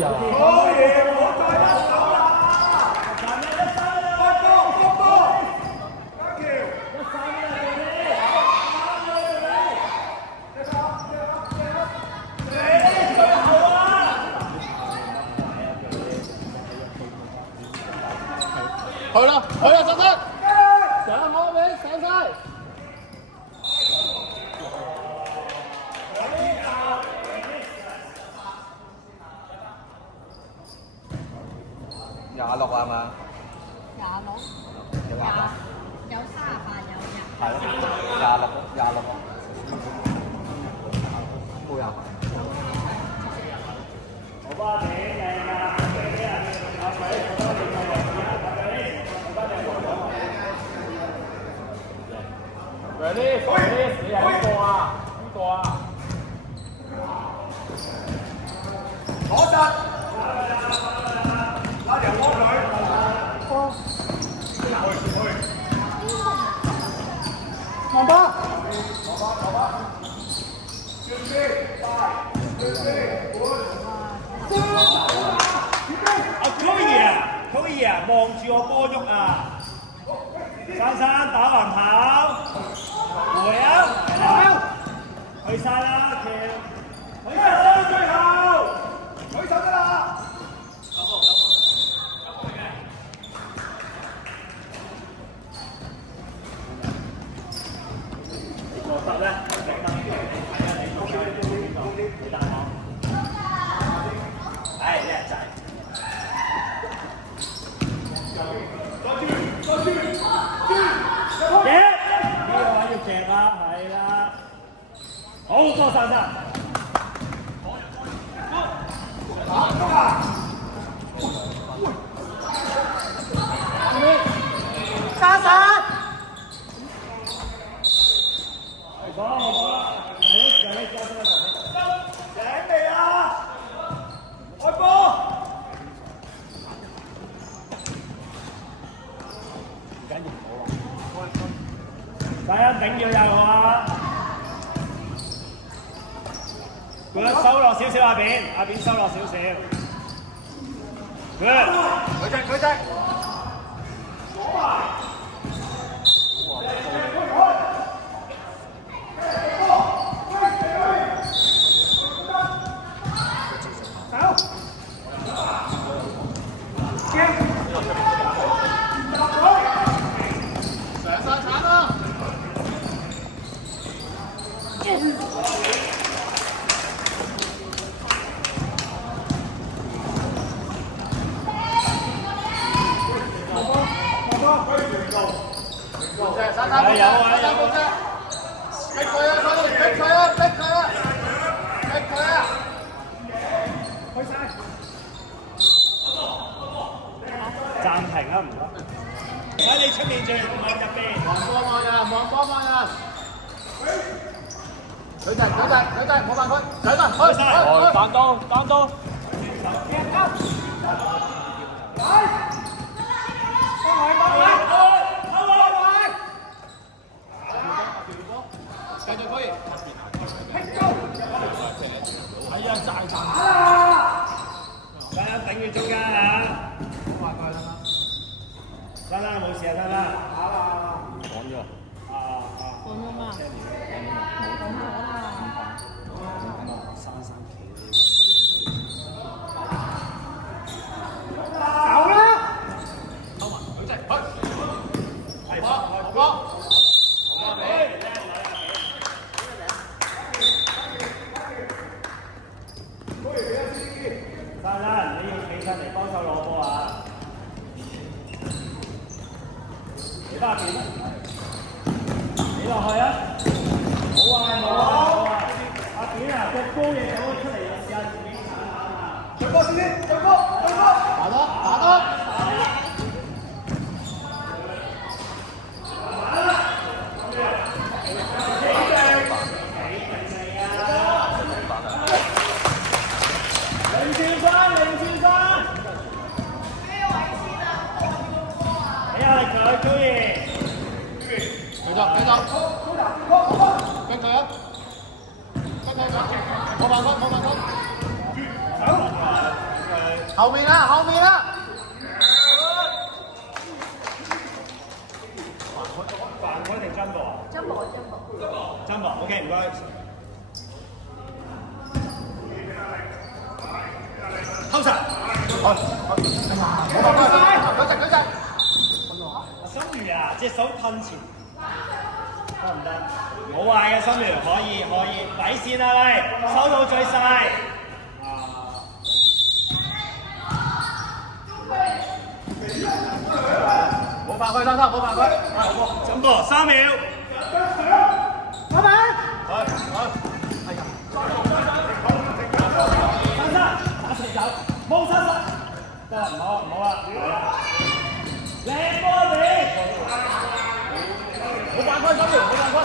呀！可以，我再一手啦！快波，加橋，去啦，上身，上我俾上晒。26係嘛26，有28，有38，有係咯，26都有。好吧，你嚟啊！Ready，你係邊個啊？攞實，拉條波佢。慢吧。阿溝兒啊，望住我波喐啊！珊珊打橫跑，回啊！去晒啦，橋，去晒啦，最後，舉手得啦！你覺得咧？你答我。唉，叻仔！嘢，呢個位要夾啦，係啦，好多珊珊。珊珊，好啦，醒未啊？開波！第一頂要有啊！佢收落少少阿扁收落少少。佢隻。暫停啦，唔該。喺你出面住，唔係入邊。望波望人。舉陣，冇辦法，舉啦，去，單刀。繼續可以。係啊，賺。大家頂住中間嚇。珊珊冇事啊，珊珊。講咗。講咗嘛？走啦！收埋，舉陣，去。係波。珊珊，你要企上嚟幫手攞波啊！你翻入邊，你落去啊！冇啊！阿扁啊，隻高嘢走咗出嚟，試下自己鏟下啊！進波先，進波！打多！零跳山！睇下佢高嘢。繼續，跟佢啊！冇辦法。後面啦，後面啦。犯規定真步啊？真冇真冇。真步 ，OK 唔該。偷實。舉隻。心如啊，隻手噴前。得唔得？冇壞嘅心如，可以，底線啊喂，收到最細。冇犯規，三冇犯規。進步3秒。老闆。哎呀，打實走，冇失實。得啦，唔好啦，靚波你。冇犯規，三條，冇犯規。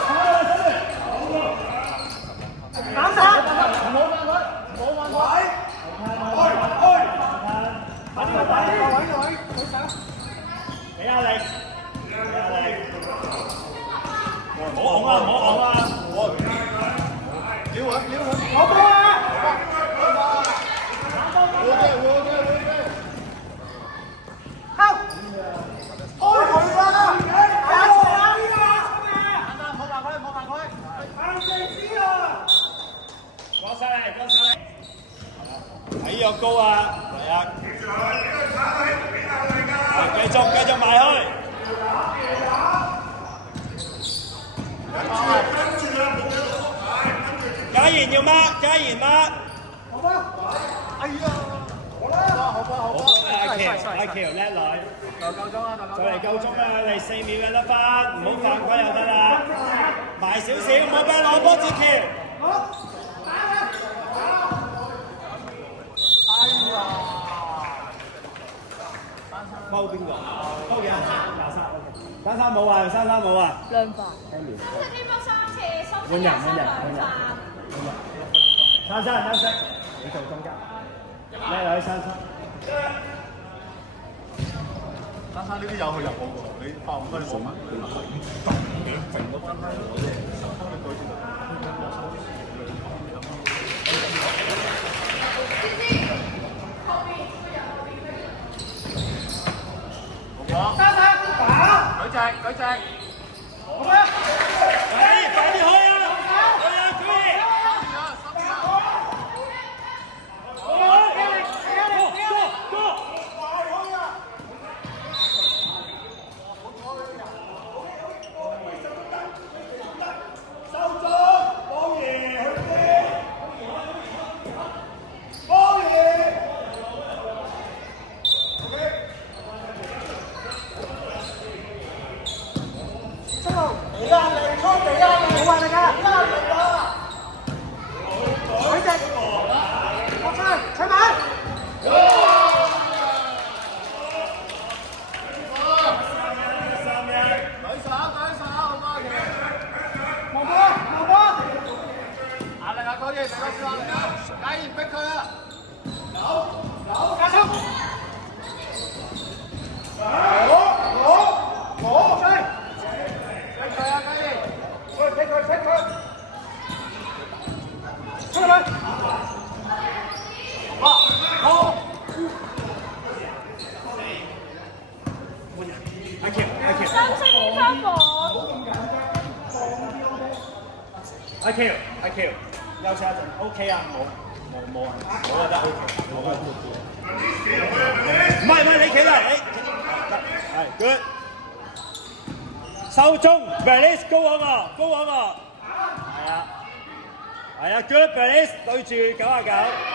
打實。冇犯規，冇犯規。俾壓力，唔好拱啊！撩佢，我波啊！เข้าโอ้ยคนละ打錯啦！冇犯規。過晒嚟，體育高啊，嚟啊！繼續埋去。嘉賢要乜？嘉賢乜？哎呀，好波，阿喬叻女，夠鐘啦，就嚟夠鐘啦，嚟4秒嘅得分，唔好犯規就得啦，埋少少，唔好俾攞波接橋。哎呀，溝邊個？溝幾人？珊珊冇啊，珊珊冇啊。兩飯。換人。珊珊休息，你做中間。叻女珊珊。珊珊呢啲有去入波喎，你犯唔規做乜？舉隻。快啲去啊！阿喬，休息一陣 ，OK 啊，冇啊，我覺得 OK， 唔係，你企嚟，係 good， 收中 ，release 高往我，係啊 ，good release 對住99，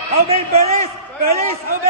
後邊 release 後邊。